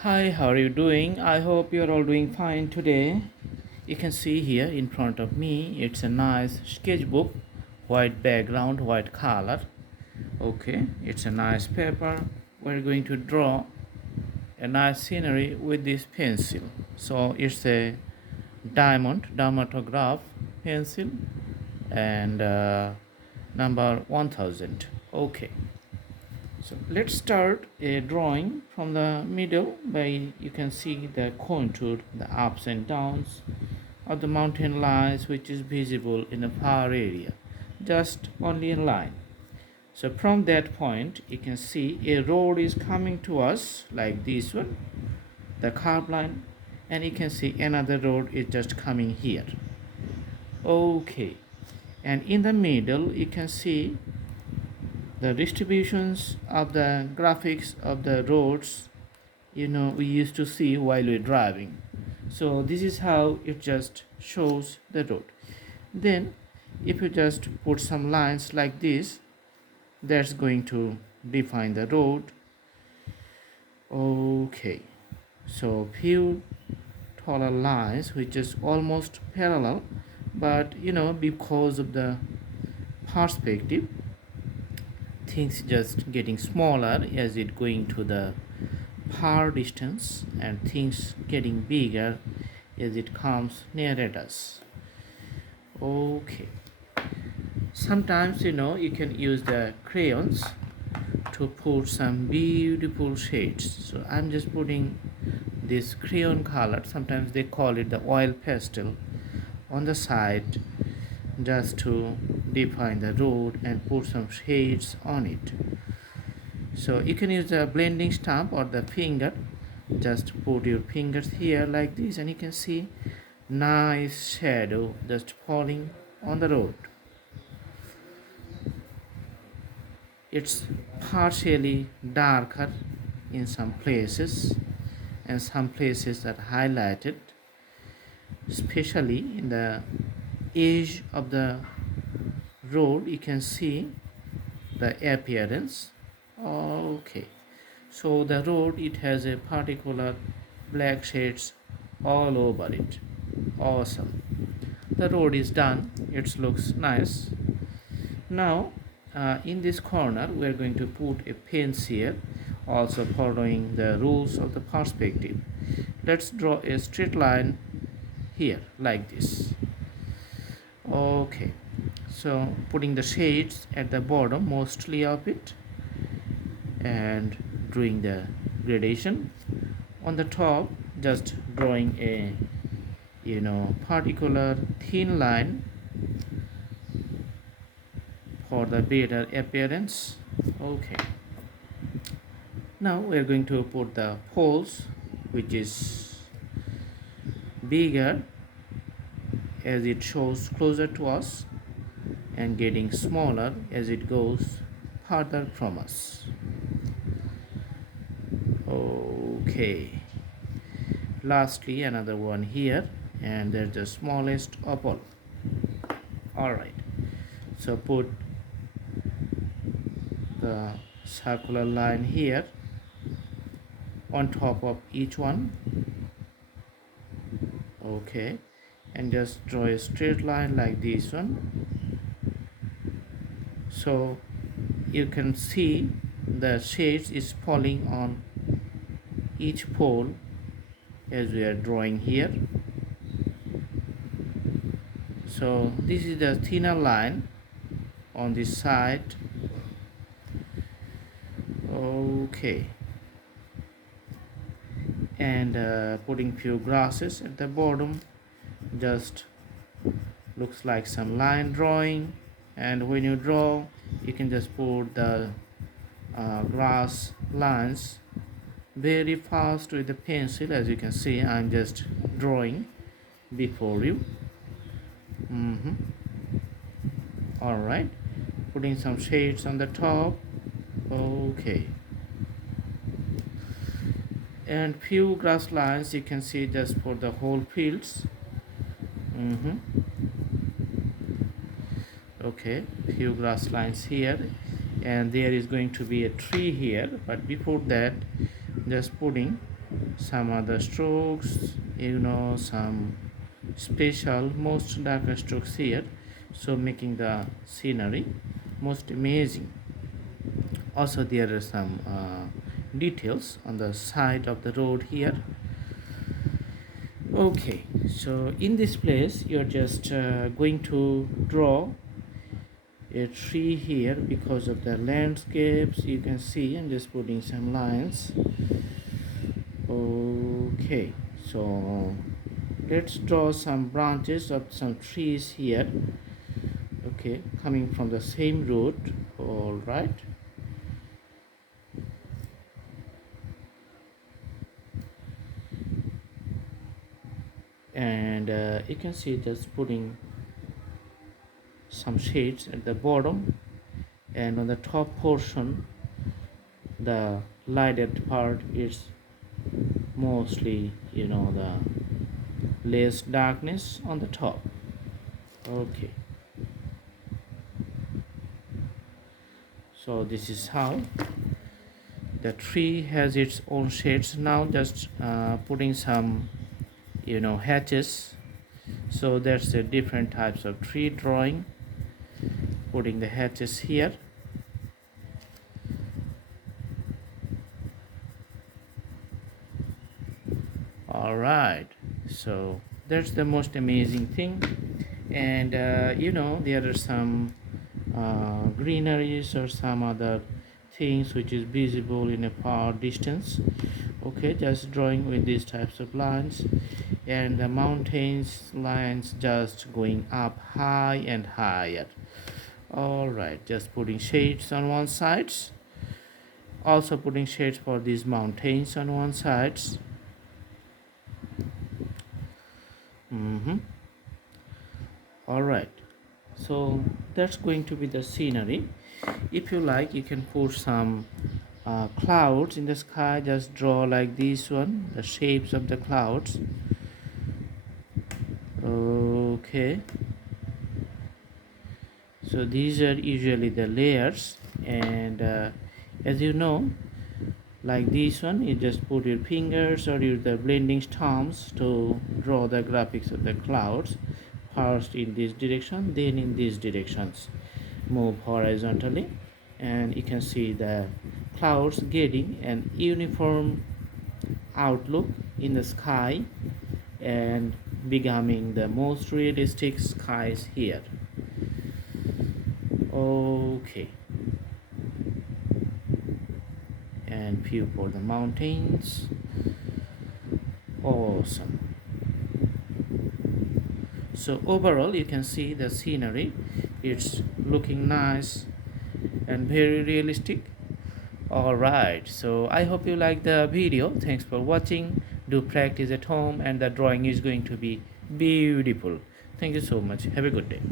Hi, how are you doing? I hope you're all doing fine today. You can see here in front of me, it's a nice sketchbook, white background, white color. Okay, it's a nice paper. We're going to draw a nice scenery with this pencil. So it's a diamond dermatograph pencil and number 1000. Okay. So let's start a drawing from the middle by you can see the contour, the ups and downs of the mountain lines which is visible in a far area, just only a line. So from that point you can see a road is coming to us like this one, the curved line, and you can see another road is just coming here. Okay, and in the middle you can see the distributions of the graphics of the roads we used to see while we're driving. So this is how it just shows the road. Then if you just put some lines like this, that's going to define the road. Okay, so few taller lines which is almost parallel, but because of the perspective, things just getting smaller as it going to the far distance, and things getting bigger as it comes near at us. Okay, sometimes you can use the crayons to put some beautiful shades. So I'm just putting this crayon color, sometimes they call it the oil pastel, on the side just to define the road and put some shades on it. So you can use the blending stamp or the finger. Just put your fingers here like this, and you can see nice shadow just falling on the road. It's partially darker in some places, and some places are highlighted, especially in the edge of the road. You can see the appearance. Okay, so the road, it has a particular black shades all over it. Awesome, the road is done, it looks nice. Now in this corner we are going to put a fence here, also following the rules of the perspective. Let's draw a straight line here like this. Okay, so putting the shades at the bottom mostly of it, and drawing the gradation on the top, just drawing a particular thin line for the better appearance. Okay, now we are going to put the poles, which is bigger as it shows closer to us and getting smaller as it goes farther from us. Okay, lastly another one here, and there's the smallest of all. All right, so put the circular line here on top of each one. Okay, and just draw a straight line like this one, so you can see the shades is falling on each pole as we are drawing here. So this is the thinner line on this side. Okay, and putting few grasses at the bottom, just looks like some line drawing. And when you draw, you can just put the grass lines very fast with the pencil. As you can see, I'm just drawing before you. All right, putting some shades on the top. Okay, and few grass lines you can see just for the whole fields. Okay, few grass lines here, and there is going to be a tree here, but before that, just putting some other strokes, some special most darker strokes here, so making the scenery most amazing. Also there are some details on the side of the road here. Okay, so in this place you're just going to draw a tree here because of the landscapes. You can see I'm just putting some lines. Okay, so let's draw some branches of some trees here. Okay, coming from the same root. All right, and you can see just putting some shades at the bottom, and on the top portion the lighted part is mostly the less darkness on the top. Okay, so this is how the tree has its own shades. Now just putting some hatches. So that's the different types of tree drawing, putting the hatches here. All right, so that's the most amazing thing. And there are some greeneries or some other things which is visible in a far distance. Okay, just drawing with these types of lines, and the mountains lines just going up high and higher. All right, just putting shades on one side, also putting shades for these mountains on one side. All right, so that's going to be the scenery. If you like, you can put some clouds in the sky. Just draw like this one, the shapes of the clouds. Okay, so these are usually the layers, and as you know, like this one, you just put your fingers or use the blending stumps to draw the graphics of the clouds, first in this direction, then in these directions. Move horizontally, and you can see the clouds getting an uniform outlook in the sky and becoming the most realistic skies here. Okay, and view for the mountains. Awesome. So overall you can see the scenery, it's looking nice and very realistic. All right, so I hope you like the video. Thanks for watching. Do practice at home, and the drawing is going to be beautiful. Thank you so much. Have a good day.